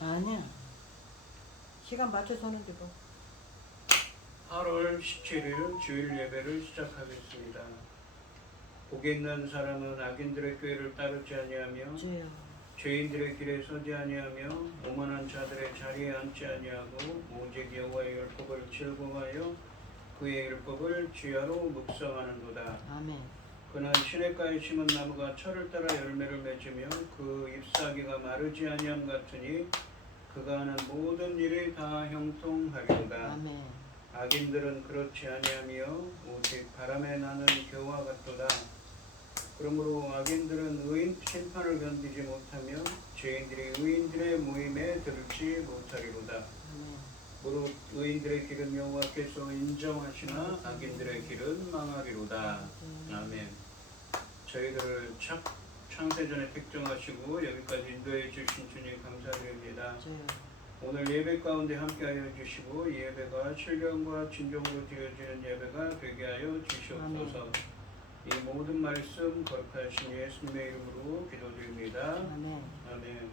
아니야. 시간 맞춰서 하는데 뭐. 8월 17일 주일 예배를 시작하겠습니다. 복이 있는 사람은 악인들의 꾀를 따르지 아니하며 주여. 죄인들의 길에 서지 아니하며 오만한 자들의 자리에 앉지 아니하고 오직 여호와의 율법을 즐거워하여 그의 율법을 주야로 묵상하는도다. 아멘. 그는 시냇가에 심은 나무가 철을 따라 열매를 맺으며 그 잎사귀가 마르지 아니함 같으니 그가 하는 모든 일이 다 형통하리로다. 아멘. 악인들은 그렇지 아니하며 오직 바람에 나는 겨와 같도다. 그러므로 악인들은 의인 심판을 견디지 못하며 죄인들이 의인들의 모임에 들지 못하리로다. 아멘. 무릇 의인들의 길은 여호와께서 인정하시나 악인들의 길은 망하리로다. 아멘. 저희들을 창세전에 택정하시고 여기까지 인도해 주신 주님 감사드립니다. 주여. 오늘 예배 가운데 함께하여 주시고 이 예배가 신령과 진정으로 드려지는 예배가 되게 하여 주시옵소서. 이 모든 말씀 거룩하신 예수님의 이름으로 기도드립니다. 아멘. 아멘.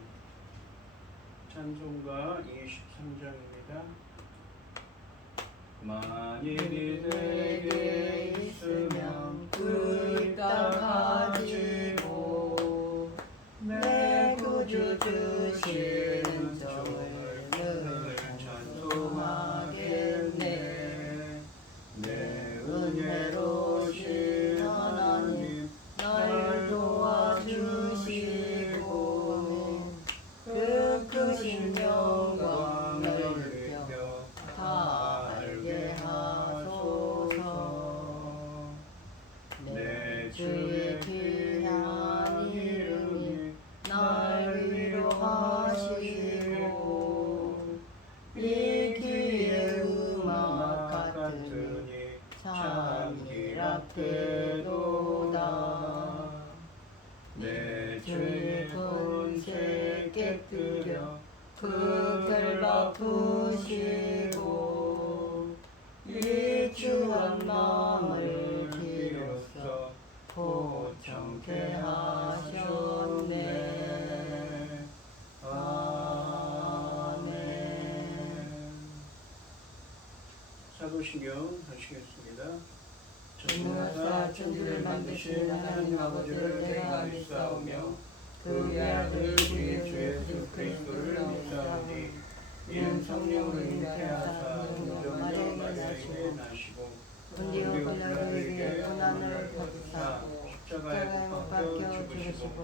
찬송가 23장입니다. 만일이 내게 있으면 그 땅 가지고 내 구주 주시는 종을 늘 찬송하겠네. 내 은혜로우신 하나님 날 도와주시고 그 크신 영광을 입혀 다 알게 하소서. 내 주의 귀한 이름이 날 위로하시고 이 귀의 음악 같으니 참 기락되도다. 내 죄의 권세 깨뜨려 그 결박 푸시고 이 추한 마음을 비로소 고청케 하셨네. 아멘. 사도신경 하시겠습니다. 전능하사 천지를 만드신 하나님 아버지를 내가 믿사오며 그의 아들 우리 주 예수 그리스도를 믿사오니 이는 성령으로 잉태하사 성령 마리아에게 나시고 본디오 빌라도에게 고난을 받으사 십자가에 못 박혀 죽으시고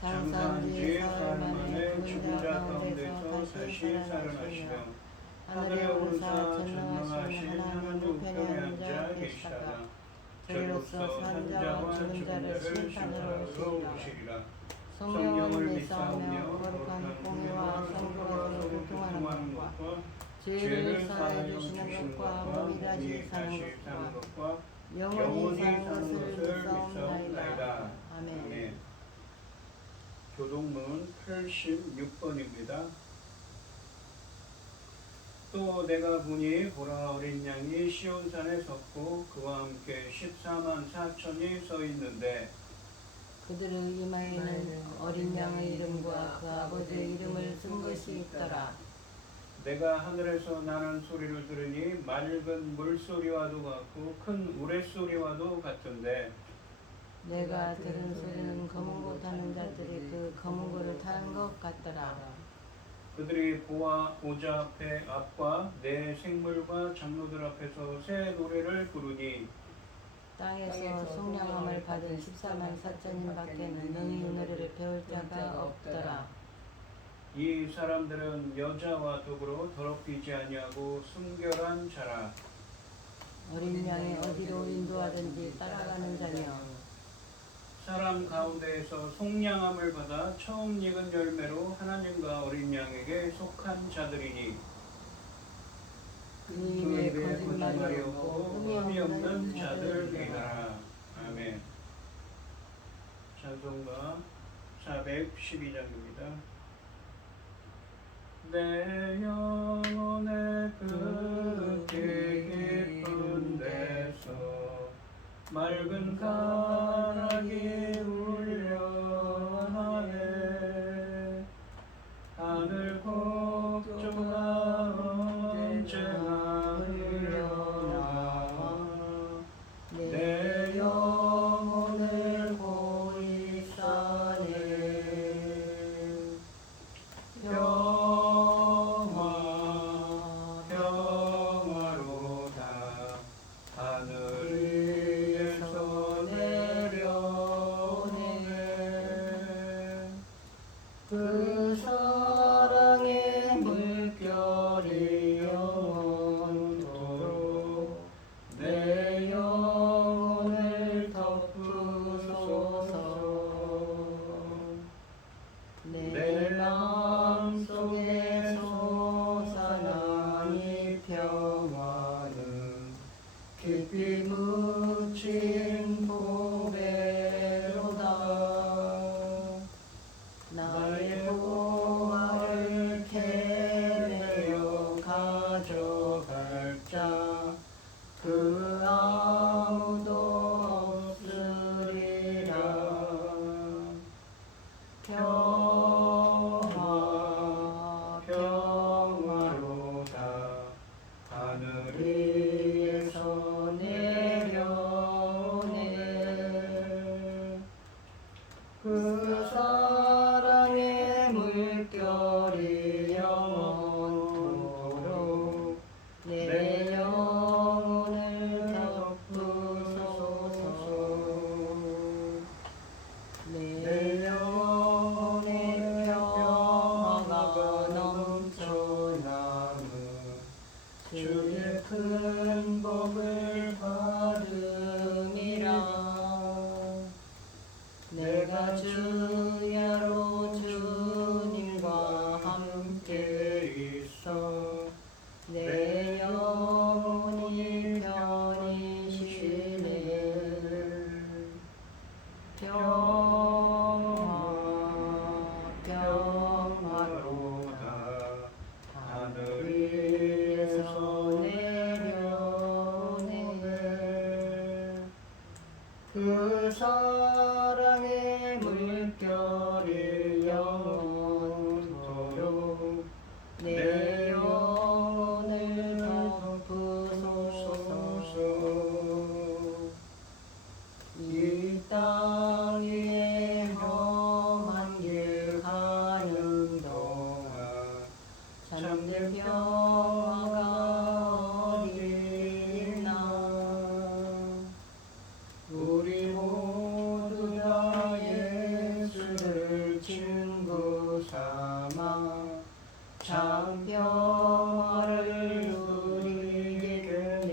장사한 지 사흘 만에 죽은 자 가운데서 다시 살아나시며 하늘에 오르사 전능하신 하나님 우편에 앉아 계시다가 저리로서 산자와 죽은 자를 심판하러 오시리라. 성령을 믿사오며 거룩한 공의와 성도가 서로 교통하는 것과 죄를 사하여 주시는 것과 몸이 다시 사는 것과 영원히 사는 것을 믿사옵나이다. 아멘. 교동문 86번입니다. 또 내가 보니 보라 어린 양이 시온산에 섰고 그와 함께 14만 4천이 서 있는데 그들의 이마에는 어린 양의 이름과 그 아버지의 이름을 쓴 것이 있더라. 내가 하늘에서 나는 소리를 들으니 맑은 물소리와도 같고 큰 우레소리와도 같은데 내가 들은 소리는 검은 고 타는 자들이 그 검은 고를 타는 것 같더라. 그들이 보좌 앞과 내 생물과 장로들 앞에서 새 노래를 부르니 땅에서 속량함을 받은 14만 4천인 밖에는 능히 노래를 배울 자가 없더라. 이 사람들은 여자와 더불어 더럽히지 아니하고 순결한 자라. 어린 양이 어디로 인도하든지 따라가는 자며 사람 가운데에서 속량함을 받아 처음 익은 열매로 하나님과 어린 양에게 속한 자들이니 그 입에 거짓말이 없고 흠이 없는 자들이라. 아멘. 찬송가 412장입니다. 내 영혼의 끝이 깊은 데서 맑은 가락이 울려하네. 하늘 묻힌 보배로다. 나의 보화를 캐내어 가져갈 자 그 아무도 없으리라. 평화 평화로다. 하늘 위에서 내려오네. 그 사랑의 물결이 영원토록 내 영혼을 덮으소서. 내 영혼의 평화가 넘쳐나무 주의 큰 복을 받음이라. 내가 주야로 주님과 함께 있어 내 영혼이 편히 쉬네. 평화로다. 하늘 위에서 내려오네. 그 사랑의 물결이 영원토록 내 영혼을 덮으소서. 이 땅 위에 험한 길 가는 동안 참된 평화가 어디 있나. 우리 모두 다 예수를 친구 삼아 참 평화를 누리겠네.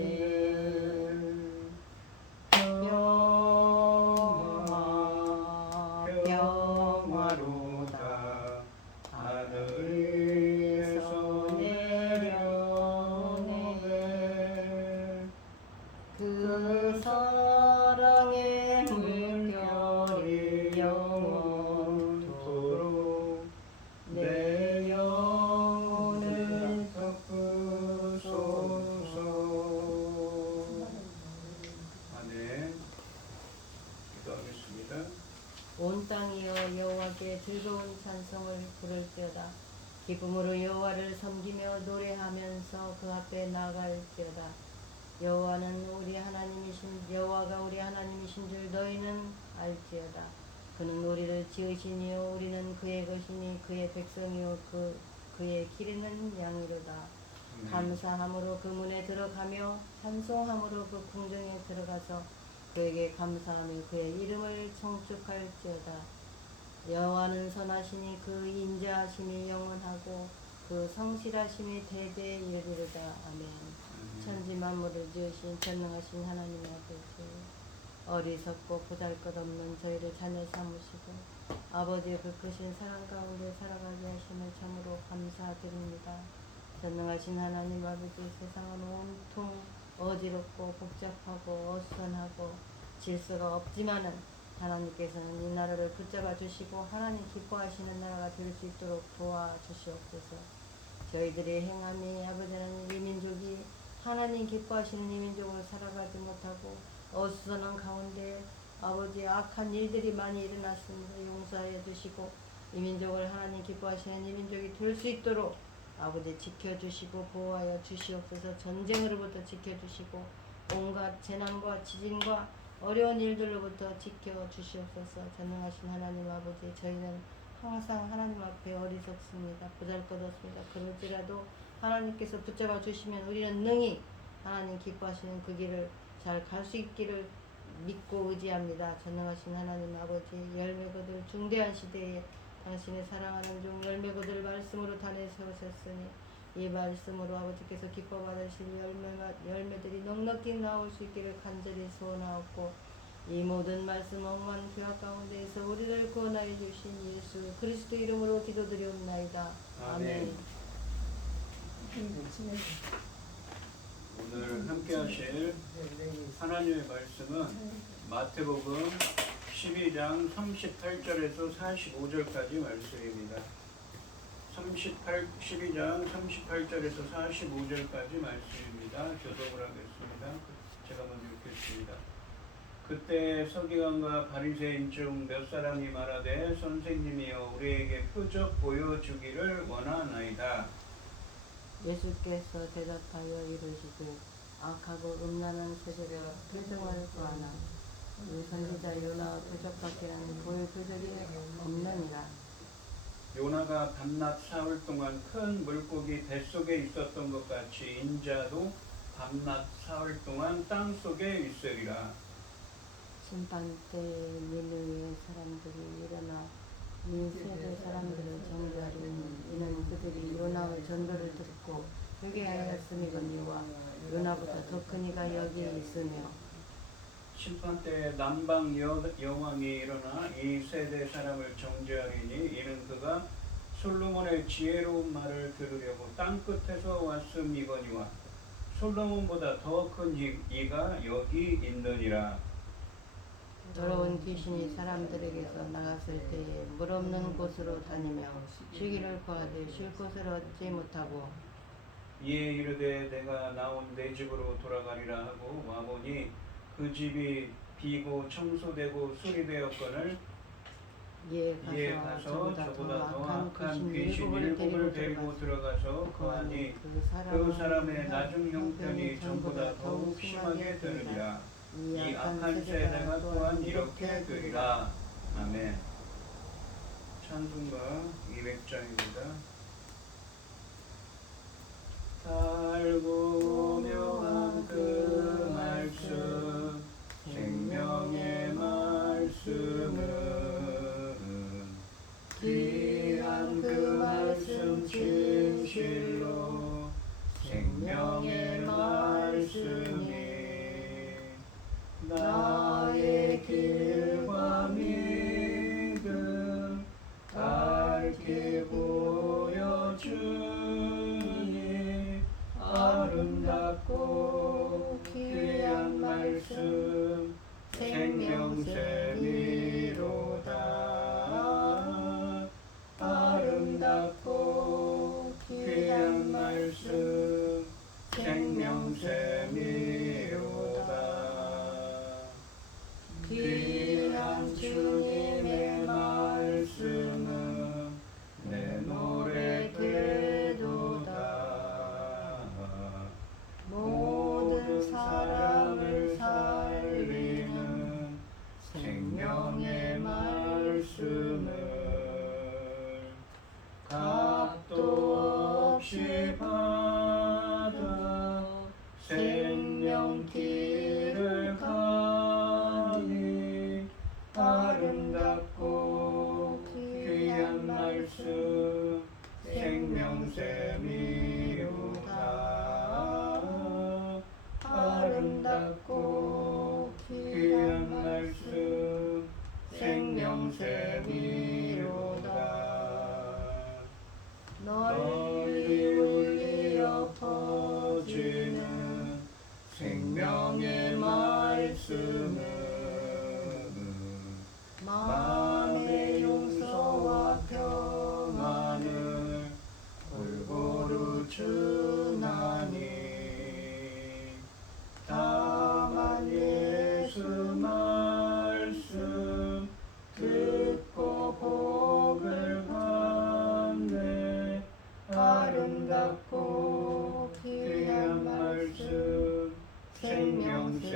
평화로다. 하늘 위에서 내려오네. 그 사랑의 물결이 영원토록 내 영혼을 덮으소서. 아멘. 기도하겠습니다. 온 땅이여 여호와께 즐거운 찬송을 부를지어다. 기쁨으로 여호와를 섬기며 노래하면서 그 앞에 나갈지어다. 여호와는 우리 하나님이신 여호와가 우리 하나님이신 줄 너희는 알지어다. 그는 우리를 지으시니요 우리는 그의 것이니 그의 백성이요 그의 기르는 양이로다. 감사함으로 그 문에 들어가며 찬송함으로 그 궁정에 들어가서 그에게 감사하며 그의 이름을 청축할지어다. 여호와는 선하시니 그 인자하심이 영원하고 그 성실하심이 대대에 이르리로다. 아멘. 천지 만물을 지으신 전능하신 하나님 아버지, 어리석고 보잘것없는 저희를 자녀 삼으시고 아버지의 그 크신 사랑 가운데 살아가게 하심을 참으로 감사드립니다. 전능하신 하나님 아버지, 세상은 온통 어지럽고 복잡하고 어수선하고 질서가 없지만은 하나님께서는 이 나라를 붙잡아 주시고 하나님 기뻐하시는 나라가 될 수 있도록 도와주시옵소서. 저희들의 행함이 아버지는 이 민족이 하나님 기뻐하시는 이 민족으로 살아가지 못하고 어수선한 가운데 아버지 악한 일들이 많이 일어났습니다. 용서하여 주시고 이 민족을 하나님 기뻐하시는 이 민족이 될 수 있도록 아버지 지켜주시고 보호하여 주시옵소서. 전쟁으로부터 지켜주시고 온갖 재난과 지진과 어려운 일들로부터 지켜주시옵소서. 전능하신 하나님 아버지, 저희는 항상 하나님 앞에 어리석습니다. 보잘것없습니다. 그럴지라도 하나님께서 붙잡아 주시면 우리는 능히 하나님 기뻐하시는 그 길을 잘 갈 수 있기를 믿고 의지합니다. 전능하신 하나님 아버지, 열매 거둘 중대한 시대에 당신의 사랑하는 종 열매 거둘 말씀으로 단에 세우셨으니 이 말씀으로 아버지께서 기뻐 받으실 열매들이 넉넉히 나올 수 있기를 간절히 소원하옵고, 이 모든 말씀 엉망 죄악 가운데에서 우리를 구원하여 주신 예수 그리스도 이름으로 기도드리옵나이다. 아멘. 오늘 함께 하실 하나님의 말씀은 마태복음 12장 38절에서 45절까지 말씀입니다. 12장 38절에서 45절까지 말씀입니다. 교독을 하겠습니다. 제가 먼저 읽겠습니다. 그때 서기관과 바리새인 중 몇 사람이 말하되 선생님이여 우리에게 표적 보여주기를 원하나이다. 예수께서 대답하여 이르시되 악하고 음란한 세대가 표적을 구하나 이 선지자 요나 표적밖에는 보일 표적이 없느니라. 요나가 밤낮 사흘 동안 큰 물고기 뱃속에 있었던 것 같이 인자도 밤낮 사흘 동안 땅속에 있으리라. 심판 때에 니느웨 사람들이 일어나 이 세대 사람들을 정죄하리니 이는 그들이 요나의 전도를 듣고 회개하였음이거니와 요나보다 더 큰 이가 여기에 있으며 심판 때 남방 여왕이 일어나 이 세대 사람을 정죄하리니 이는 그가 솔로몬의 지혜로운 말을 들으려고 땅 끝에서 왔음이거니와 솔로몬보다 더 큰 이가 여기 있느니라. 더러운 귀신이 사람들에게서 나갔을 때에 물 없는 곳으로 다니며 쉬기를 구하되 쉴 곳을 얻지 못하고 이에 이르되 내가 나온 내 집으로 돌아가리라 하고 와보니 그 집이 비고 청소되고 수리되었거늘 이에 가서 저보다 더 악한 귀신 일곱을 데리고 들어가서 거하니 그 사람의 나중 형편이 전보다 더욱 심하게 되느니라. 이 악한 세대가 또한 이렇게 되리라. 아멘. 찬송가 200장입니다. 달고 묘한 그 말씀 생명의 말씀은 귀한 그 말씀 진실로 생명의 말씀이 나의 길과 믿음 밝게 보여주니 아름답고 귀한 말씀 생명샘이로다. 아름답고 귀한 말씀 생명샘이로다. 귀한 주님의 말씀은 내 노래 되도다. 모든 사람을 살리는 생명의 말씀을 값도 없이 받아 생명길을 가니 아름답고 귀한 말씀 생명샘이로다. 아름답고 귀한 말씀 생명샘이로다. 널리 울리어 퍼지는 생명의 말씀은 마음의 용서와 평안을 골고루 주나니 다만 예수 말씀 듣고 복을 받네. 아름답고 귀한 말씀 생명샘이로다.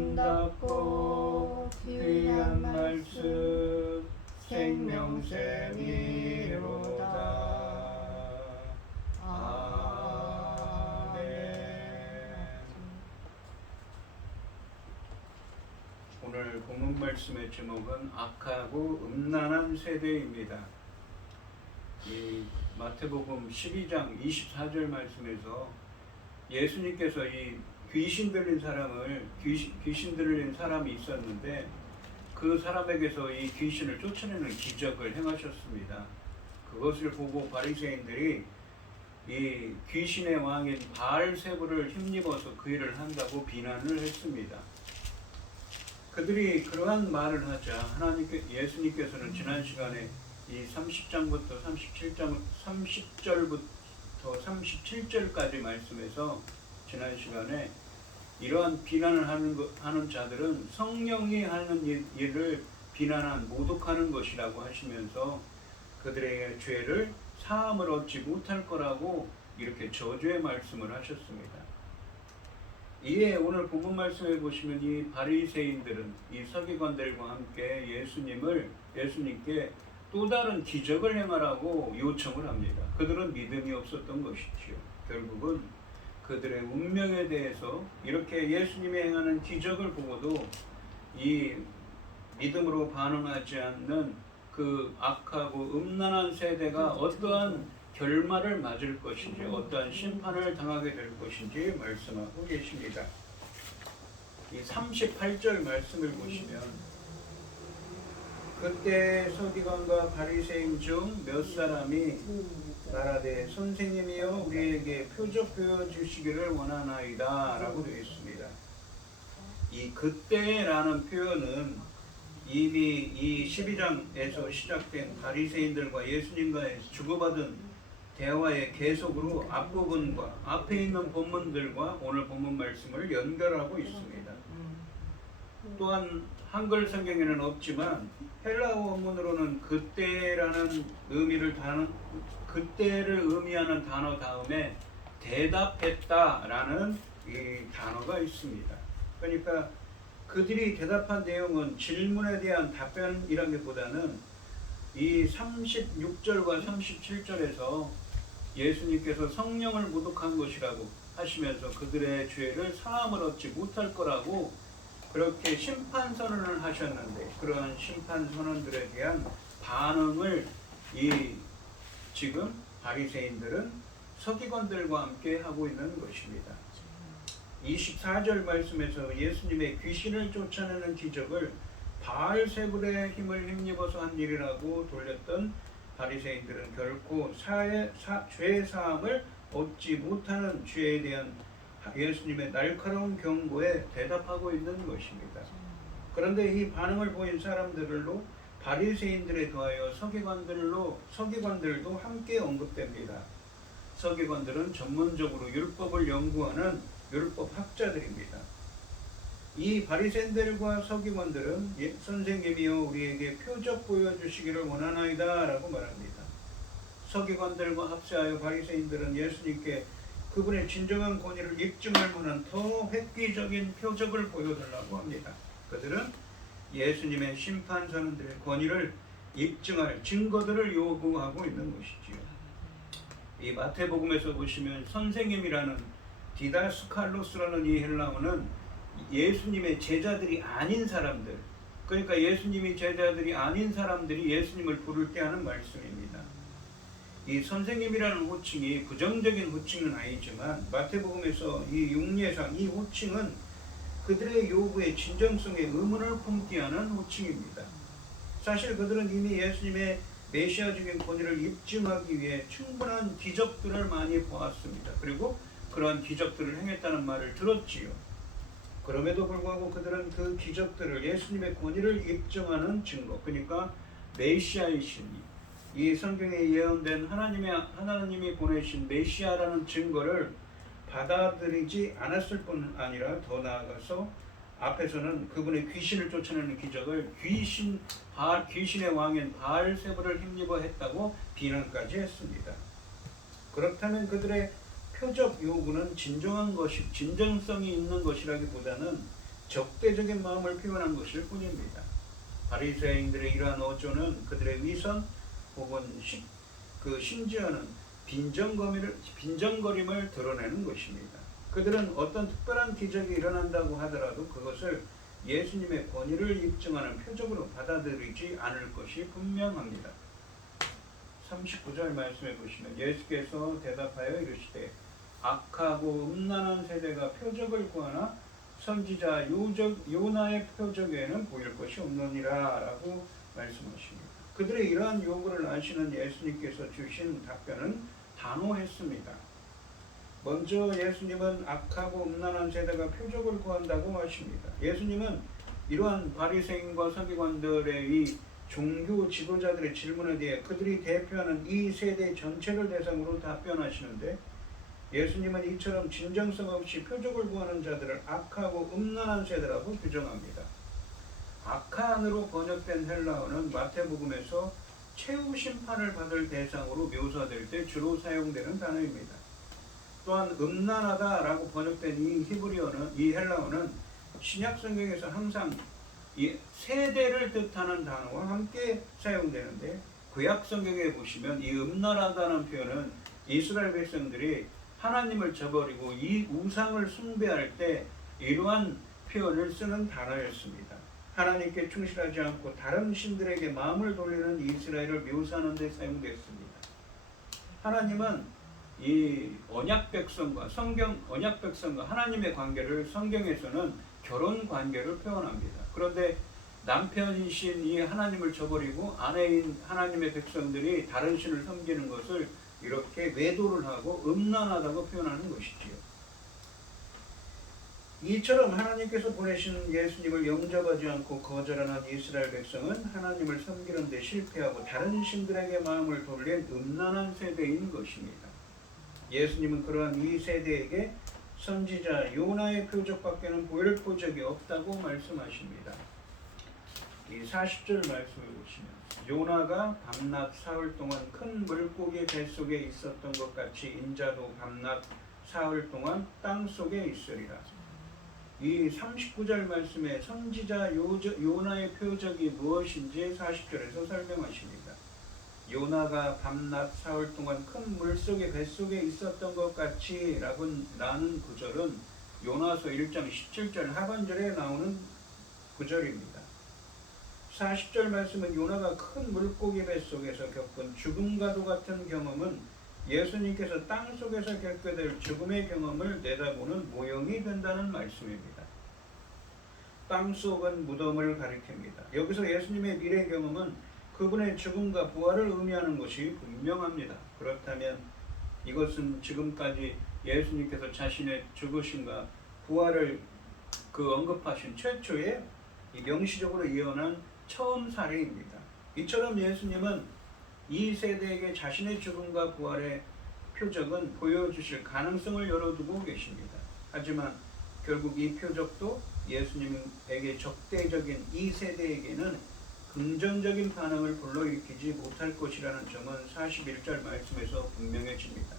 아름답고 귀한 말씀 생명샘이로다. 아멘. 오늘 본문 말씀의 제목은 악하고 음란한 세대입니다. 이 마태복음 12장 24절 말씀에서 예수님께서 이 귀신 들린 사람이 있었는데 그 사람에게서 이 귀신을 쫓아내는 기적을 행하셨습니다. 그것을 보고 바리새인들이 이 귀신의 왕인 바알세불을 힘입어서 그 일을 한다고 비난을 했습니다. 그들이 그러한 말을 하자 예수님께서는 지난 시간에 이 30장부터 30절부터 37절까지 말씀에서 지난 시간에 이러한 비난을 하는 자들은 성령이 하는 일을 비난한 모독하는 것이라고 하시면서 그들의 죄를 사함을 얻지 못할 거라고 이렇게 저주의 말씀을 하셨습니다. 이에 오늘 본문 말씀에 보시면 이 바리새인들은 이 서기관들과 함께 예수님께 또 다른 기적을 행하라고 요청을 합니다. 그들은 믿음이 없었던 것이지요. 결국은 그들의 운명에 대해서 이렇게 예수님이 행하는 기적을 보고도 이 믿음으로 반응하지 않는 그 악하고 음란한 세대가 어떠한 결말을 맞을 것인지 어떠한 심판을 당하게 될 것인지 말씀하고 계십니다. 이 38절 말씀을 보시면 그때 서기관과 바리새인 중 몇 사람이 말하되 선생님이여 우리에게 표적 보여주시기를 원하나이다 라고 되어 있습니다. 이 그때라는 표현은 이미 이 12장에서 시작된 바리새인들과 예수님과의 주고받은 대화의 계속으로 앞부분과 앞에 있는 본문들과 오늘 본문 말씀을 연결하고 있습니다. 또한 한글 성경에는 없지만 헬라어 원문으로는 그때라는 그때를 의미하는 단어 다음에 대답했다라는 이 단어가 있습니다. 그러니까 그들이 대답한 내용은 질문에 대한 답변이라기보다는 이 36절과 37절에서 예수님께서 성령을 모독한 것이라고 하시면서 그들의 죄를 사함을 얻지 못할 거라고 그렇게 심판 선언을 하셨는데 그러한 심판 선언들에 대한 반응을 지금 바리새인들은 서기관들과 함께 하고 있는 것입니다. 24절 말씀에서 예수님의 귀신을 쫓아내는 기적을 바알세불의 힘을 힘입어서 한 일이라고 돌렸던 바리새인들은 결코 죄 사함을 얻지 못하는 죄에 대한 예수님의 날카로운 경고에 대답하고 있는 것입니다. 그런데 이 반응을 보인 사람들로 바리새인들에 더하여 서기관들도 함께 언급됩니다. 서기관들은 전문적으로 율법을 연구하는 율법 학자들입니다. 이 바리새인들과 서기관들은 선생님이여 우리에게 표적 보여주시기를 원하나이다 라고 말합니다. 서기관들과 합세하여 바리새인들은 예수님께 그분의 진정한 권위를 입증할 만한 더 획기적인 표적을 보여달라고 합니다. 그들은 예수님의 심판 선언들의 권위를 입증할 증거들을 요구하고 있는 것이지요. 이 마태복음에서 보시면 선생님이라는 디다스칼로스라는 이 헬라어는 예수님의 제자들이 아닌 사람들, 그러니까 예수님이 제자들이 아닌 사람들이 예수님을 부를 때 하는 말씀입니다. 이 선생님이라는 호칭이 부정적인 호칭은 아니지만 마태복음에서 이 육례상 이 호칭은 그들의 요구의 진정성에 의문을 품게 하는 호칭입니다. 사실 그들은 이미 예수님의 메시아적인 권위를 입증하기 위해 충분한 기적들을 많이 보았습니다. 그리고 그러한 기적들을 행했다는 말을 들었지요. 그럼에도 불구하고 그들은 그 기적들을 예수님의 권위를 입증하는 증거, 그러니까 메시아이신 이 성경에 예언된 하나님이 보내신 메시아라는 증거를 받아들이지 않았을 뿐 아니라 더 나아가서 앞에서는 그분의 귀신을 쫓아내는 기적을 귀신의 왕인 바알세불을 힘입어 했다고 비난까지 했습니다. 그렇다면 그들의 표적 요구는 진정성이 있는 것이라기보다는 적대적인 마음을 표현한 것일 뿐입니다. 바리새인들의 이러한 어조는 그들의 위선 혹은 심지어는 빈정거림을 드러내는 것입니다. 그들은 어떤 특별한 기적이 일어난다고 하더라도 그것을 예수님의 권위를 입증하는 표적으로 받아들이지 않을 것이 분명합니다. 39절 말씀해 보시면 예수께서 대답하여 이르시되 악하고 음란한 세대가 표적을 구하나 선지자 요나의 표적에는 보일 것이 없느니라 라고 말씀하십니다. 그들의 이러한 요구를 아시는 예수님께서 주신 답변은 단호했습니다. 먼저 예수님은 악하고 음란한 세대가 표적을 구한다고 하십니다. 예수님은 이러한 바리새인과 서기관들의 이 종교 지도자들의 질문에 대해 그들이 대표하는 이 세대 전체를 대상으로 답변하시는데, 예수님은 이처럼 진정성 없이 표적을 구하는 자들을 악하고 음란한 세대라고 규정합니다. 악한으로 번역된 헬라어는 마태복음에서 최후 심판을 받을 대상으로 묘사될 때 주로 사용되는 단어입니다. 또한 음란하다라고 번역된 이 히브리어는, 이 헬라어는 신약 성경에서 항상 이 세대를 뜻하는 단어와 함께 사용되는데, 구약 성경에 보시면 이 음란하다는 표현은 이스라엘 백성들이 하나님을 저버리고 이 우상을 숭배할 때 이러한 표현을 쓰는 단어였습니다. 하나님께 충실하지 않고 다른 신들에게 마음을 돌리는 이스라엘을 묘사하는 데 사용됐습니다. 하나님은 이 언약 백성과 하나님의 관계를 성경에서는 결혼 관계를 표현합니다. 그런데 남편이신 이 하나님을 저버리고 아내인 하나님의 백성들이 다른 신을 섬기는 것을 이렇게 외도를 하고 음란하다고 표현하는 것이지요. 이처럼 하나님께서 보내신 예수님을 영접하지 않고 거절하는 이스라엘 백성은 하나님을 섬기는 데 실패하고 다른 신들에게 마음을 돌린 음란한 세대인 것입니다. 예수님은 그러한 이 세대에게 선지자 요나의 표적밖에는 보일 표적이 없다고 말씀하십니다. 이 40절 말씀을 보시면 요나가 밤낮 사흘 동안 큰 물고기 뱃속에 있었던 것 같이 인자도 밤낮 사흘 동안 땅 속에 있으리라. 이 39절 말씀에 선지자 요나의 표적이 무엇인지 40절에서 설명하십니다. 요나가 밤낮 사흘 동안 큰 물속에 뱃속에 있었던 것 같이 라는 구절은 요나서 1장 17절 하반절에 나오는 구절입니다. 40절 말씀은 요나가 큰 물고기 뱃속에서 겪은 죽음과도 같은 경험은 예수님께서 땅속에서 겪게 될 죽음의 경험을 내다보는 모형이 된다는 말씀입니다. 땅속은 무덤을 가리킵니다. 여기서 예수님의 미래 경험은 그분의 죽음과 부활을 의미하는 것이 분명합니다. 그렇다면 이것은 지금까지 예수님께서 자신의 죽으심과 부활을 언급하신 최초의 명시적으로 예언한 처음 사례입니다. 이처럼 예수님은 이 세대에게 자신의 죽음과 부활의 표적은 보여주실 가능성을 열어두고 계십니다. 하지만 결국 이 표적도 예수님에게 적대적인 이 세대에게는 긍정적인 반응을 불러일으키지 못할 것이라는 점은 41절 말씀에서 분명해집니다.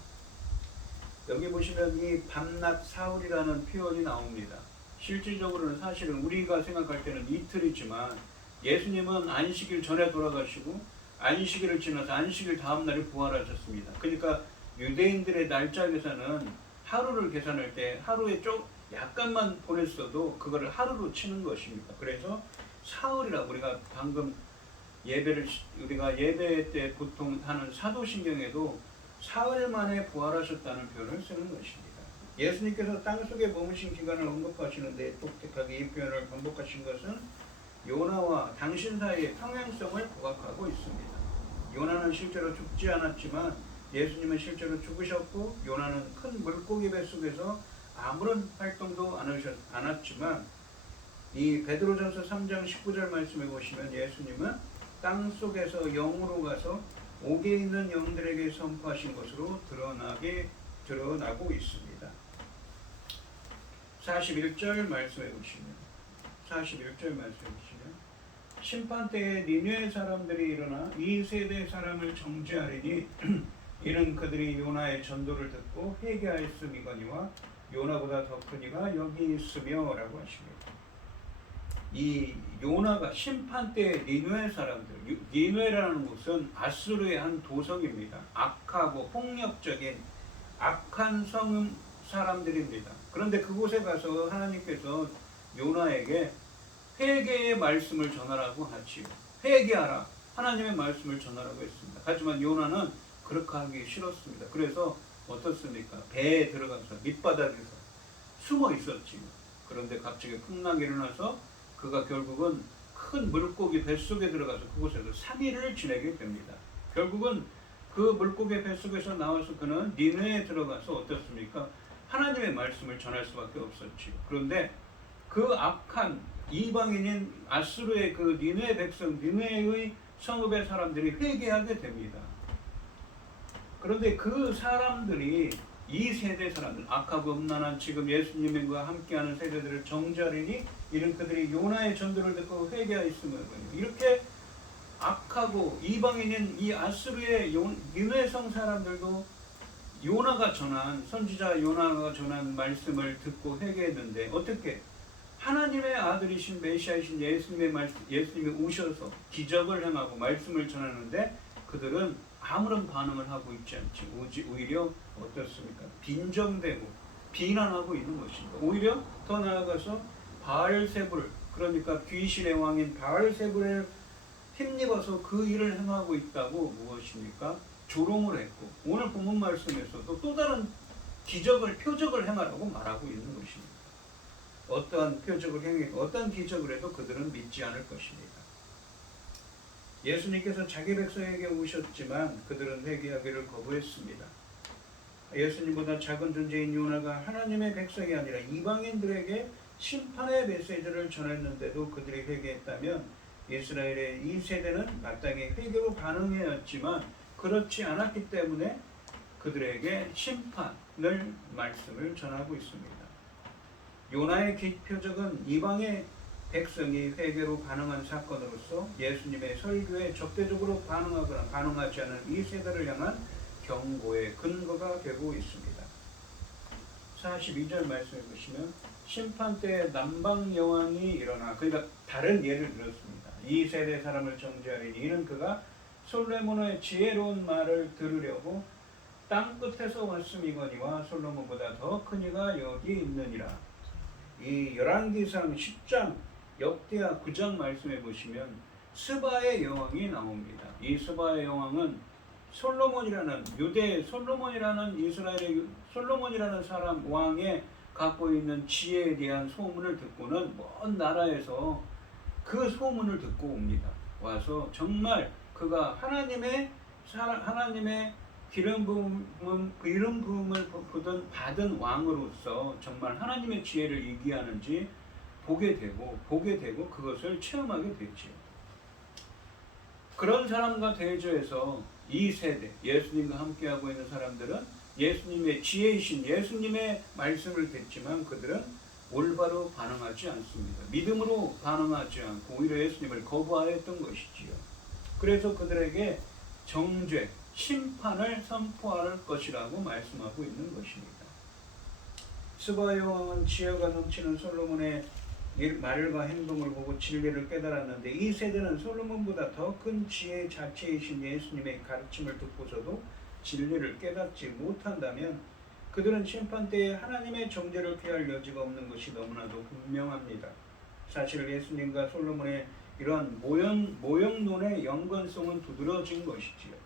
여기 보시면 이 밤낮 사흘이라는 표현이 나옵니다. 실질적으로는 사실은 우리가 생각할 때는 이틀이지만 예수님은 안식일 전에 돌아가시고 안식일을 지나서 안식일 다음 날에 부활하셨습니다. 그러니까 유대인들의 날짜 계산은 하루를 계산할 때 하루에 약간만 보냈어도 그거를 하루로 치는 것입니다. 그래서 사흘이라고 우리가 방금 우리가 예배 때 보통 하는 사도신경에도 사흘 만에 부활하셨다는 표현을 쓰는 것입니다. 예수님께서 땅속에 머무신 기간을 언급하시는데 독특하게 이 표현을 반복하신 것은 요나와 당신 사이의 평행성을 부각하고 있습니다. 요나는 실제로 죽지 않았지만 예수님은 실제로 죽으셨고, 요나는 큰 물고기 뱃속에서 아무런 활동도 않았지만 이 베드로전서 3장 19절 말씀에 보시면 예수님은 땅속에서 영으로 가서 옥에 있는 영들에게 선포하신 것으로 드러나고 있습니다. 41절 말씀에 보시면 심판때에 니느웨 사람들이 일어나 이 세대 사람을 정죄하리니 이는 그들이 요나의 전도를 듣고 회개하였음이거니와 요나보다 더 큰 이가 여기 있으며 라고 하십니다. 이 요나가 심판때에 니느웨 사람들, 니느웨라는 곳은 아수르의 한 도성입니다. 악하고 폭력적인 악한 성 사람들입니다. 그런데 그곳에 가서 하나님께서 요나에게 회개의 말씀을 전하라고 하지요. 회개하라, 하나님의 말씀을 전하라고 했습니다. 하지만 요나는 그렇게 하기 싫었습니다. 그래서 어떻습니까? 배에 들어가서 밑바닥에서 숨어 있었지요. 그런데 갑자기 풍랑이 일어나서 그가 결국은 큰 물고기 뱃속에 들어가서 그곳에서 3일을 지내게 됩니다. 결국은 그 물고기 뱃속에서 나와서 그는 니느에 들어가서 어떻습니까? 하나님의 말씀을 전할 수밖에 없었지요. 그런데 그 악한 이방인인 아수르의 그 니느의 백성, 니느의 성읍의 사람들이 회개하게 됩니다. 그런데 그 사람들이 이 세대 사람들, 악하고 음란한 지금 예수님과 함께하는 세대들을 정죄하리니 이런 그들이 요나의 전도를 듣고 회개하였으므로 이렇게 악하고 이방인인 이 아수르의 니느의 성 사람들도 요나가 전한 선지자 요나가 전한 말씀을 듣고 회개했는데 어떻게 하나님의 아들이신 메시아이신 예수님이 오셔서 기적을 행하고 말씀을 전하는데 그들은 아무런 반응을 하고 있지 않지. 오히려 어떻습니까? 빈정대고 비난하고 있는 것입니다. 오히려 더 나아가서 바알세불, 그러니까 귀신의 왕인 바알세불을 힘입어서 그 일을 행하고 있다고 무엇입니까? 조롱을 했고 오늘 본문 말씀에서도 또 다른 표적을 행하라고 말하고 있는 것입니다. 어떠한 표적을 행해 어떠한 기적을 해도 그들은 믿지 않을 것입니다. 예수님께서 자기 백성에게 오셨지만 그들은 회개하기를 거부했습니다. 예수님보다 작은 존재인 요나가 하나님의 백성이 아니라 이방인들에게 심판의 메시지를 전했는데도 그들이 회개했다면 이스라엘의 이 세대는 마땅히 회개로 반응해야 했지만 그렇지 않았기 때문에 그들에게 심판을 말씀을 전하고 있습니다. 요나의 표적은 이방의 백성이 회개로 반응한 사건으로서 예수님의 설교에 적대적으로 반응하거나 반응하지 않은 이 세대를 향한 경고의 근거가 되고 있습니다. 42절 말씀을 보시면 심판 때에 남방 여왕이 일어나 그러니까 다른 예를 들었습니다. 이 세대 사람을 정죄하리니 이는 그가 솔로몬의 지혜로운 말을 들으려고 땅 끝에서 왔음이거니와 솔로몬보다 더 큰 이가 여기 있느니라. 이 열왕기상 10장 역대하 9장 말씀해 보시면 스바의 여왕이 나옵니다. 이 스바의 여왕은 솔로몬이라는 유대의 솔로몬이라는 이스라엘의 솔로몬이라는 사람 왕의 갖고 있는 지혜에 대한 소문을 듣고는 먼 나라에서 그 소문을 듣고 옵니다. 와서 정말 그가 하나님의 기름 부음을 받은 왕으로서 정말 하나님의 지혜를 이기하는지 보게 되고 그것을 체험하게 되죠. 그런 사람과 대조해서 이 세대 예수님과 함께하고 있는 사람들은 예수님의 지혜이신 예수님의 말씀을 듣지만 그들은 올바로 반응하지 않습니다. 믿음으로 반응하지 않고 오히려 예수님을 거부하였던 것이지요. 그래서 그들에게 정죄, 심판을 선포할 것이라고 말씀하고 있는 것입니다. 스바의 왕은 지혜가 넘치는 솔로몬의 말과 행동을 보고 진리를 깨달았는데 이 세대는 솔로몬보다 더 큰 지혜 자체이신 예수님의 가르침을 듣고서도 진리를 깨닫지 못한다면 그들은 심판 때에 하나님의 정죄를 피할 여지가 없는 것이 너무나도 분명합니다. 사실 예수님과 솔로몬의 이런 모형론의 연관성은 두드러진 것이지요.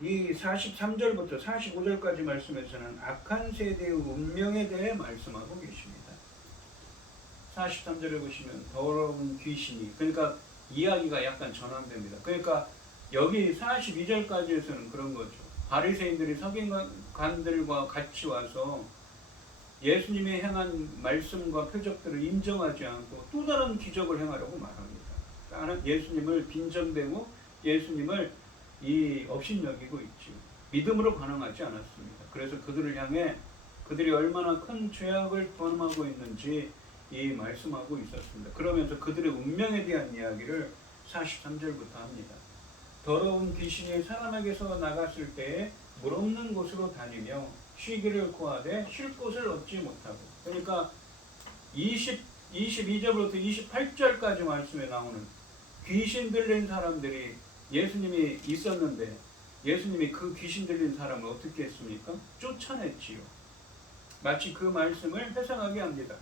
이 43절부터 45절까지 말씀에서는 악한 세대의 운명에 대해 말씀하고 계십니다. 43절에 보시면 더러운 귀신이, 그러니까 이야기가 약간 전환됩니다. 그러니까 여기 42절까지에서는 그런 거죠. 바리새인들이 서기관들과 같이 와서 예수님이 행한 말씀과 표적들을 인정하지 않고 또 다른 기적을 행하려고 말합니다. 예수님을 빈정대고 예수님을 업신여기고 있죠. 믿음으로 반응하지 않았습니다. 그래서 그들을 향해 그들이 얼마나 큰 죄악을 범하고 있는지 말씀하고 있었습니다. 그러면서 그들의 운명에 대한 이야기를 43절부터 합니다. 더러운 귀신이 사람에게서 나갔을 때에 물 없는 곳으로 다니며 쉬기를 구하되 쉴 곳을 얻지 못하고, 그러니까 22절부터 28절까지 말씀에 나오는 귀신 들린 사람들이 예수님이 있었는데 예수님이 그 귀신 들린 사람을 어떻게 했습니까? 쫓아냈지요. 마치 그 말씀을 회상하게 합니다.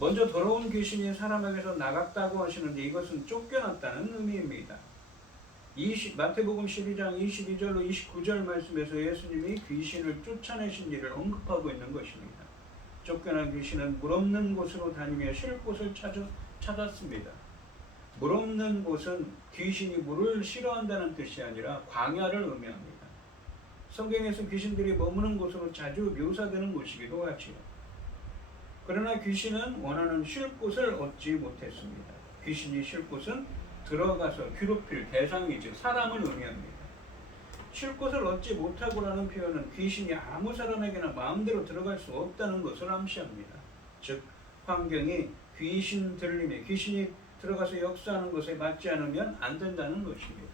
먼저 더러운 귀신이 사람에게서 나갔다고 하시는데 이것은 쫓겨났다는 의미입니다. 마태복음 12장 22절로 29절 말씀에서 예수님이 귀신을 쫓아내신 일을 언급하고 있는 것입니다. 쫓겨난 귀신은 물 없는 곳으로 다니며 쉴 곳을 찾았습니다. 물 없는 곳은 귀신이 물을 싫어한다는 뜻이 아니라 광야를 의미합니다. 성경에서 귀신들이 머무는 곳으로 자주 묘사되는 곳이기도 하지요. 그러나 귀신은 원하는 쉴 곳을 얻지 못했습니다. 귀신이 쉴 곳은 들어가서 괴롭힐 대상이죠. 사람을 의미합니다. 쉴 곳을 얻지 못하고라는 표현은 귀신이 아무 사람에게나 마음대로 들어갈 수 없다는 것을 암시합니다. 즉 환경이 귀신이 들어가서 역사하는 것에 맞지 않으면 안 된다는 것입니다.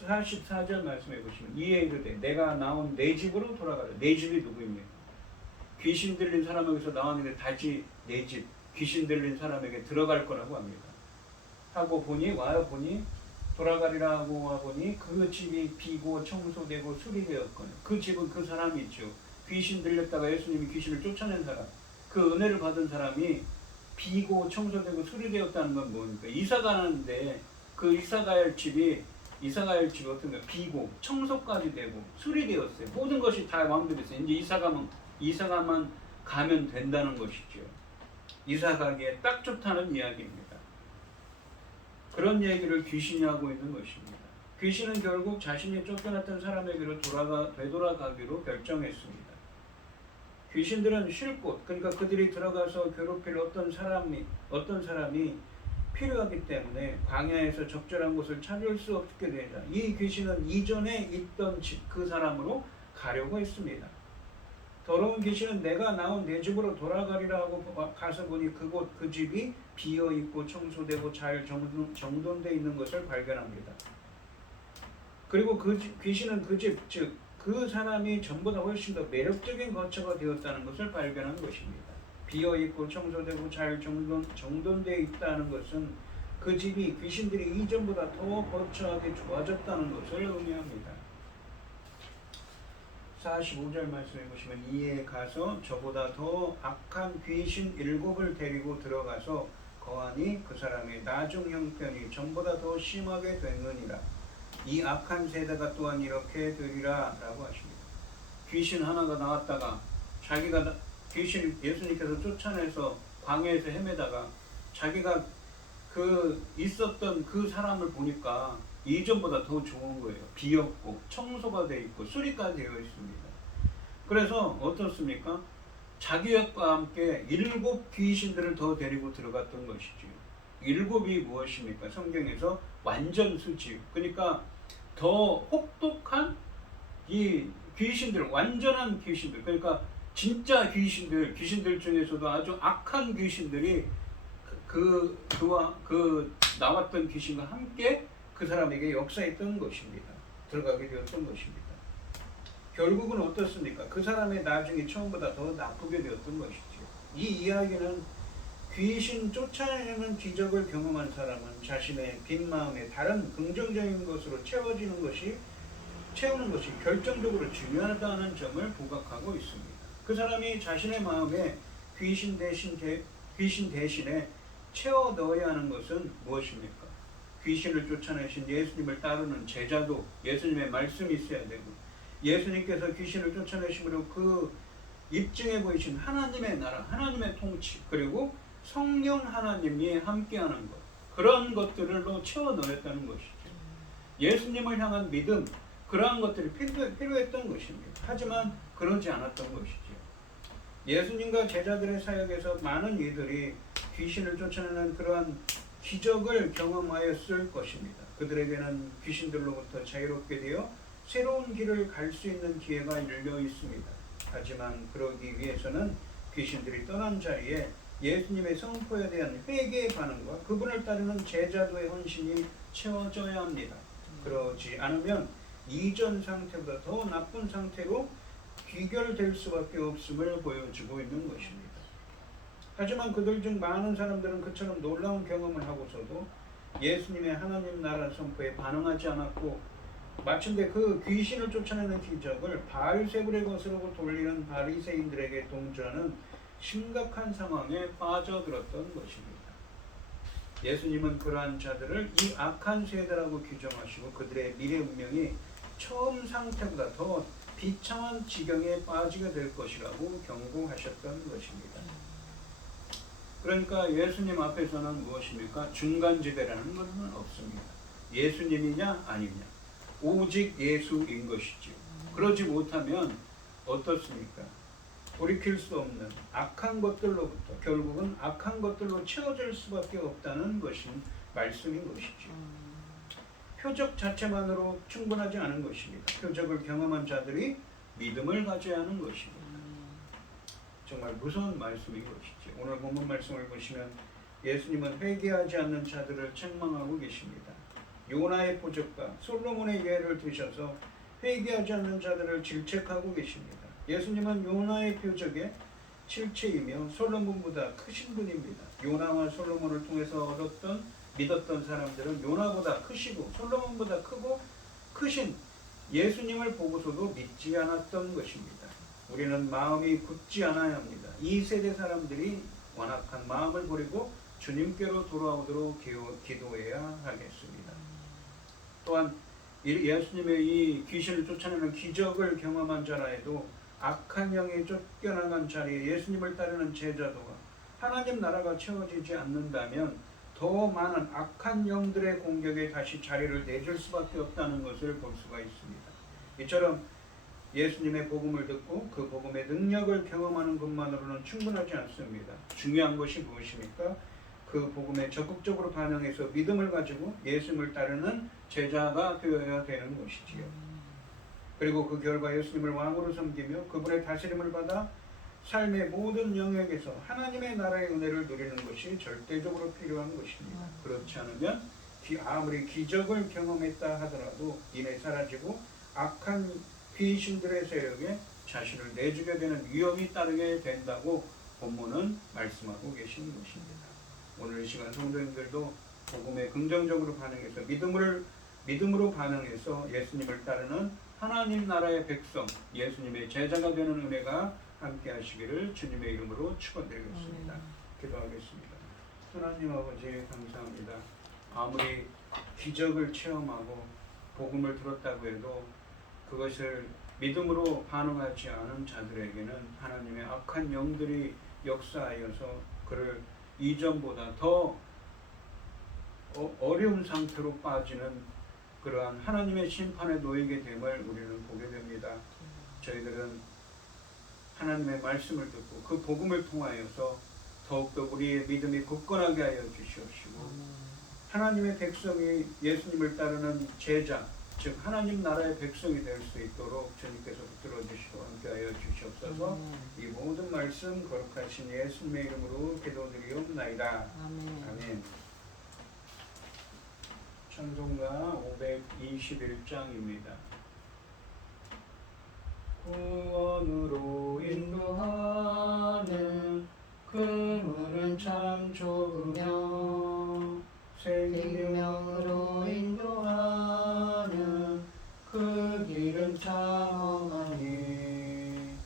44절 말씀해 보시면 이에 이르되 내가 나온 내 집으로 돌아가라. 내 집이 누구입니까? 귀신 들린 사람에게서 나왔는데 다시 내 집, 귀신 들린 사람에게 들어갈 거라고 합니다. 하고 보니 돌아가리라고 와보니 그 집이 비고 청소되고 수리되었거늘. 그 집은 그 사람이 있죠. 귀신 들렸다가 예수님이 귀신을 쫓아낸 사람, 그 은혜를 받은 사람이 비고 청소되고 수리되었다는 건 뭡니까? 이사 가는데 그 이사 갈 집이 어떤가? 비고 청소까지 되고 수리되었어요. 모든 것이 다 완벽했어요. 이제 이사가만 가면 된다는 것이죠. 이사 가기에 딱 좋다는 이야기입니다. 그런 얘기를 귀신이 하고 있는 것입니다. 귀신은 결국 자신이 쫓겨났던 사람에게로 되돌아가기로 결정했습니다. 귀신들은 쉴 곳, 그러니까 그들이 들어가서 괴롭힐 어떤 사람이 필요하기 때문에 광야에서 적절한 곳을 찾을 수 없게 되자 이 귀신은 이전에 있던 집 그 사람으로 가려고 했습니다. 더러운 귀신은 내가 나온 내 집으로 돌아가리라 하고 가서 보니 그 집이 비어있고 청소되고 잘 정돈되어 있는 것을 발견합니다. 그리고 귀신은 그 집, 즉 그 사람이 전보다 훨씬 더 매력적인 거처가 되었다는 것을 발견한 것입니다. 비어있고 청소되고 잘 정돈되어 있다는 것은 그 집이 귀신들이 이전보다 더 거처하게 좋아졌다는 것을 의미합니다. 45절 말씀해 보시면 이에 가서 저보다 더 악한 귀신 7을 데리고 들어가서 거하니 그 사람의 나중 형편이 전보다 더 심하게 되느니라. 이 악한 세대가 또한 이렇게 되리라 라고 하십니다. 귀신 하나가 나왔다가 귀신 예수님께서 쫓아내서 광야에서 헤매다가 자기가 있었던 그 사람을 보니까 이전보다 더 좋은 거예요. 비었고 청소가 되어 있고 수리까지 되어 있습니다. 그래서 어떻습니까? 자기와 함께 7 귀신들을 더 데리고 들어갔던 것이죠. 7이 무엇입니까? 성경에서 완전 수치, 그러니까 더 혹독한 이 귀신들, 완전한 귀신들, 그러니까 진짜 귀신들 중에서도 아주 악한 귀신들이 그와 나왔던 귀신과 함께 그 사람에게 역사했던 것입니다. 들어가게 되었던 것입니다. 결국은 어떻습니까? 그 사람의 나중에 처음보다 더 나쁘게 되었던 것이죠. 이 이야기는 귀신 쫓아내는 기적을 경험한 사람은 자신의 빈 마음에 다른 긍정적인 것으로 채우는 것이 결정적으로 중요하다는 점을 부각하고 있습니다. 그 사람이 자신의 마음에 귀신 대신에 채워 넣어야 하는 것은 무엇입니까? 귀신을 쫓아내신 예수님을 따르는 제자도 예수님의 말씀이 있어야 되고, 예수님께서 귀신을 쫓아내심으로 그 입증해 보이신 하나님의 나라, 하나님의 통치, 그리고 성령 하나님이 함께하는 것, 그런 것들로 채워 넣었다는 것이죠. 예수님을 향한 믿음, 그러한 것들이 필요했던 것입니다. 하지만 그러지 않았던 것이죠. 예수님과 제자들의 사역에서 많은 이들이 귀신을 쫓아내는 그러한 기적을 경험하였을 것입니다. 그들에게는 귀신들로부터 자유롭게 되어 새로운 길을 갈 수 있는 기회가 열려 있습니다. 하지만 그러기 위해서는 귀신들이 떠난 자리에 예수님의 선포에 대한 회개의 반응과 그분을 따르는 제자도의 헌신이 채워져야 합니다. 그러지 않으면 이전 상태보다 더 나쁜 상태로 귀결될 수밖에 없음을 보여주고 있는 것입니다. 하지만 그들 중 많은 사람들은 그처럼 놀라운 경험을 하고서도 예수님의 하나님 나라 선포에 반응하지 않았고, 마침내 그 귀신을 쫓아내는 기적을 바알세불의 것으로 돌리는 바리새인들에게 동조하는 심각한 상황에 빠져들었던 것입니다. 예수님은 그러한 자들을 이 악한 세대라고 규정하시고 그들의 미래 운명이 처음 상태보다 더 비참한 지경에 빠지게 될 것이라고 경고하셨던 것입니다. 그러니까 예수님 앞에서는 무엇입니까? 중간지대라는 것은 없습니다. 예수님이냐 아니냐 오직 예수인 것이지요. 그러지 못하면 어떻습니까? 돌이킬 수 없는 악한 것들로부터 결국은 악한 것들로 채워질 수밖에 없다는 것이 말씀인 것이죠. 표적 자체만으로 충분하지 않은 것입니다. 표적을 경험한 자들이 믿음을 가져야 하는 것입니다. 정말 무서운 말씀인 것이죠. 오늘 본문 말씀을 보시면 예수님은 회개하지 않는 자들을 책망하고 계십니다. 요나의 표적과 솔로몬의 예를 드셔서 회개하지 않는 자들을 질책하고 계십니다. 예수님은 요나의 표적의 실체이며 솔로몬보다 크신 분입니다. 요나와 솔로몬을 통해서 믿었던 사람들은 요나보다 크시고 솔로몬보다 크고 크신 예수님을 보고서도 믿지 않았던 것입니다. 우리는 마음이 굳지 않아야 합니다. 이 세대 사람들이 완악한 마음을 버리고 주님께로 돌아오도록 기도해야 하겠습니다. 또한 예수님의 이 귀신을 쫓아내는 기적을 경험한 자라 해도 악한 영이 쫓겨나간 자리에 예수님을 따르는 제자도가 하나님 나라가 채워지지 않는다면 더 많은 악한 영들의 공격에 다시 자리를 내줄 수밖에 없다는 것을 볼 수가 있습니다. 이처럼 예수님의 복음을 듣고 그 복음의 능력을 경험하는 것만으로는 충분하지 않습니다. 중요한 것이 무엇입니까? 그 복음에 적극적으로 반응해서 믿음을 가지고 예수님을 따르는 제자가 되어야 되는 것이지요. 그리고 그 결과 예수님을 왕으로 섬기며 그분의 다스림을 받아 삶의 모든 영역에서 하나님의 나라의 은혜를 누리는 것이 절대적으로 필요한 것입니다. 그렇지 않으면 아무리 기적을 경험했다 하더라도 이내 사라지고 악한 귀신들의 세력에 자신을 내주게 되는 위험이 따르게 된다고 본문은 말씀하고 계시는 것입니다. 오늘 이 시간 성도님들도 복음에 긍정적으로 반응해서 믿음으로 반응해서 예수님을 따르는 하나님 나라의 백성, 예수님의 제자가 되는 은혜가 함께 하시기를 주님의 이름으로 축원드리겠습니다. 기도하겠습니다. 하나님 아버지 감사합니다. 아무리 기적을 체험하고 복음을 들었다고 해도 그것을 믿음으로 반응하지 않은 자들에게는 하나님의 악한 영들이 역사하여서 그를 이전보다 더 어려운 상태로 빠지는 그러한 하나님의 심판에 놓이게 됨을 우리는 보게 됩니다. 저희들은 하나님의 말씀을 듣고 그 복음을 통하여서 더욱더 우리의 믿음이 굳건하게 하여 주시옵시고 하나님의 백성이 예수님을 따르는 제자 즉 하나님 나라의 백성이 될 수 있도록 주님께서 붙들어 주시고 함께하여 주시옵소서. 이 모든 말씀 거룩하신 예수님의 이름으로 기도드리옵나이다. 아멘. 찬송가 521장입니다. 구원으로 인도하는 그 문은 참 좁으며 생명으로 인도하는 그 길은 참 험하니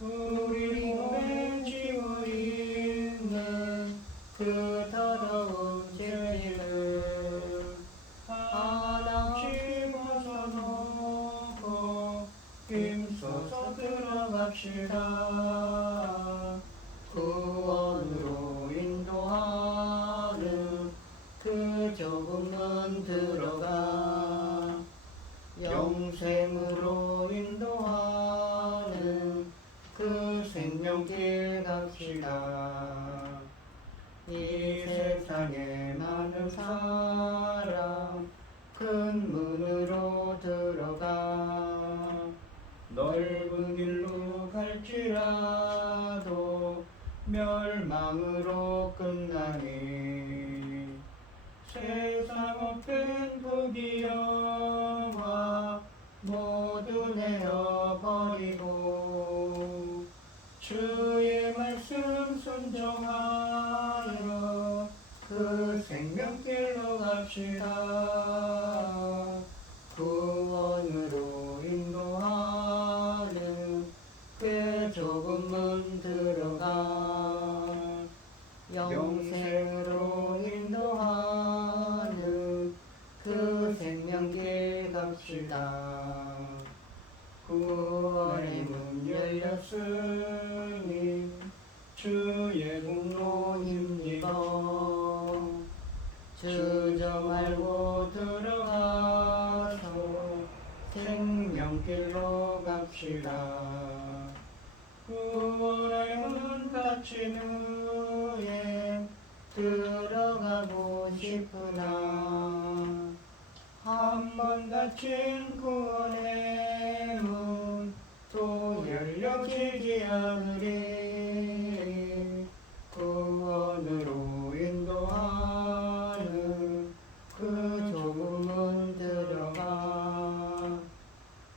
우리 몸에 지고 있는 그 더러운 죄를 하나씩 벗어놓고 힘써서 들어갑시다. 구원으로 인도하는 그 좁은 문 들어가 영생으로 인도하는 그 생명길 갑시다. 이 세상에 많은 사람 큰 문으로 들어가 넓은 길로 갈지라도 멸망으로 끝나니 세상 없던 부귀영화 모두 내어버리고 주의 말씀 순종하여 그 생명길로 갑시다. 구원으로 인도하는 그 좁은 문 들어가 영생으로 인도하는 그 생명길 갑시다. 구원 되었으니 주의 분노입니다. 주저 말고 들어가서 생명길로 갑시다. 구원의 문 닫힌 후에 들어가고 싶으나 한 번 닫힌 구원의 문 또 열려지지 않으리. 구원으로 인도하는 그 좁은 문 들어가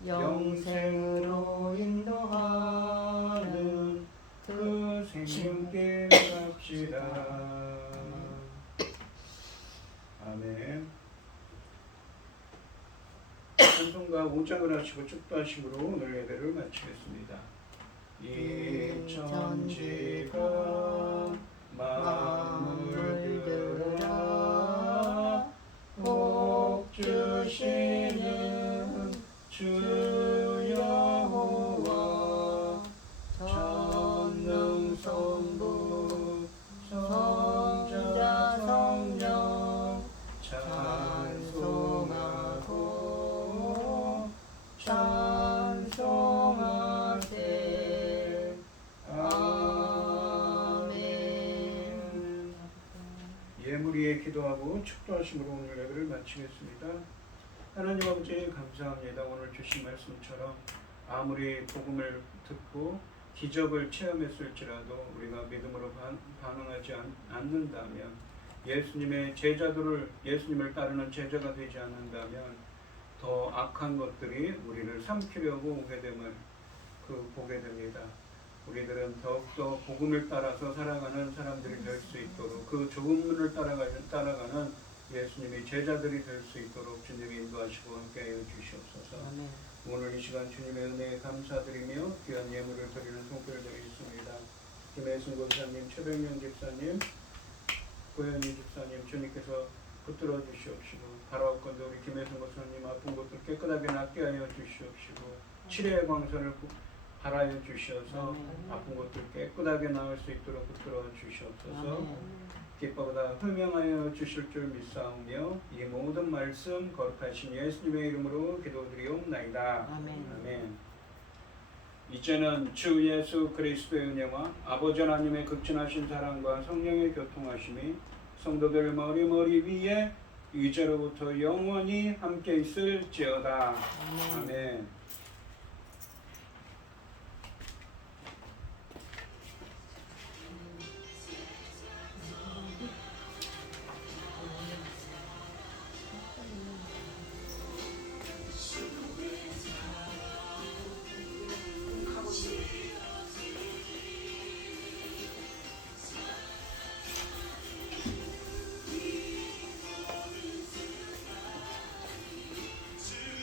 영생으로 인도하는 그 생명길 갑시다. 아멘. 찬송가 5장을 하시고 축도하심으로 오늘 예배를 마치겠습니다. 이 천지가 만물들아 복 주시는 주 여호와 전능성부 성자 성령 찬송하고 찬송하세. 아멘. 예물위에 기도하고 축도하심으로 오늘 예배를 마치겠습니다. 하나님 아버지 감사합니다. 오늘 주신 말씀처럼 아무리 복음을 듣고 기적을 체험했을지라도 우리가 믿음으로 반응하지 않는다면, 예수님을 따르는 제자가 되지 않는다면 더 악한 것들이 우리를 삼키려고 오게 됨을 보게 됩니다. 우리들은 더욱더 복음을 따라서 살아가는 사람들이 될 수 있도록, 그 좁은 문을 따라가는 예수님의 제자들이 될 수 있도록 주님이 인도하시고 함께하여 주시옵소서. 아멘. 오늘 이 시간 주님의 은혜에 감사드리며 귀한 예물을 드리는 손길을 드리겠습니다. 김혜순 권사님, 최백명 집사님, 고현희 집사님, 주님께서 붙들어 주시옵시고, 바라옵건대 우리 김혜순 권사님 아픈 곳을 깨끗하게 낫게 하여 주시옵시고, 치료의 광선을 발하여 주셔서 아픈 곳을 깨끗하게 나을 수 있도록 붙들어 주시옵소서. 기뻐보다 흠명하여 주실 줄 믿사오며 이 모든 말씀 거룩하신 예수님의 이름으로 기도드리옵나이다. 아멘. 이제는 주 예수 그리스도의 은혜와 아버지 하나님의 극진하신 사랑과 성령의 교통하심이 성도들 머리 위에 이제로부터 영원히 함께 있을지어다. 아멘.